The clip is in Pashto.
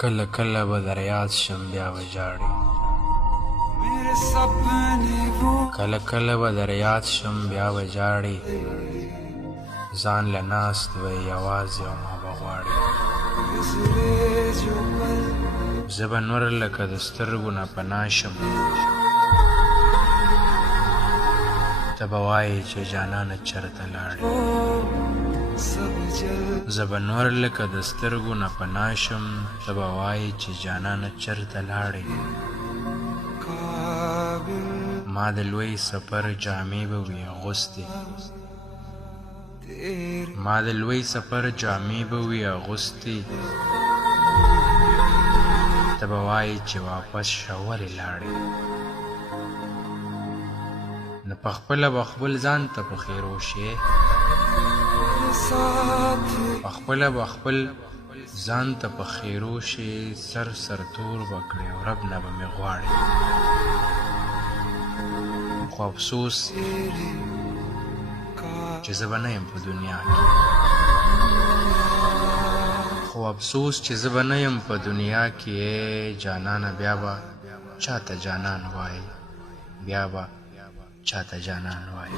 کله کله به دریاد شم بیا به ژاړې کله کله به دریاد شم بیا به ژاړې ځان له ناست وی یوازې او ما به غواړې زه به نور لکه د سترګو نه پناه شم ته به وایې چې جانانه چېرته لاړې زه به نور لکه د سترګو نه پناه شم ته به وایې چې جانانه چېرته لاړې ما د لوی سفر جامې به وي اغوستې ما د لوی سفر جامې به وي اغوستې ته به وایې چې واپس شه ولې لاړې نه پخپله به خپل ځان ته پخېروشې پخپله به خپل ځان ته پخېروشې سر سرتور به کړې او رب نه به مې غواړې خو افسوس چې زه به نه یم په دنیا کې خو افسوس چې زه به نه یم په دنیا کې جانانه بیا به چاته جانان وایي بیا به چاته جانان وایي